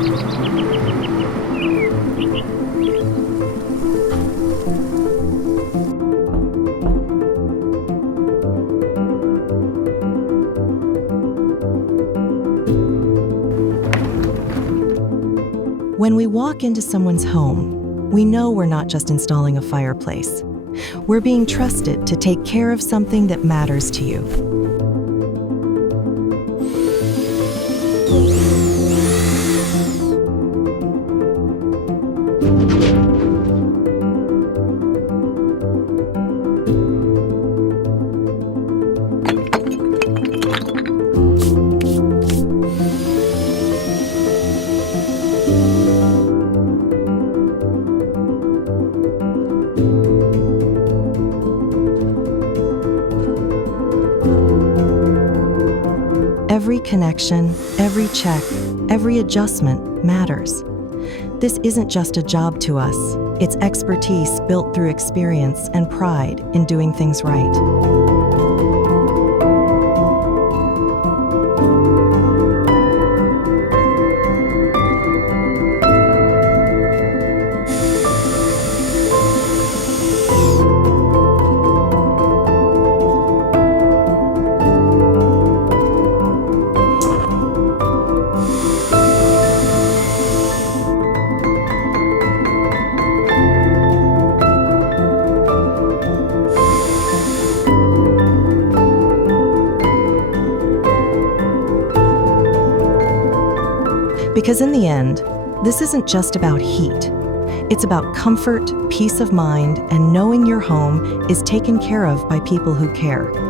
When we walk into someone's home, we know we're not just installing a fireplace. We're being trusted to take care of something that matters to you. Every connection, every check, every adjustment matters. This isn't just a job to us, it's expertise built through experience and pride in doing things right. Because in the end, this isn't just about heat. It's about comfort, peace of mind, and knowing your home is taken care of by people who care.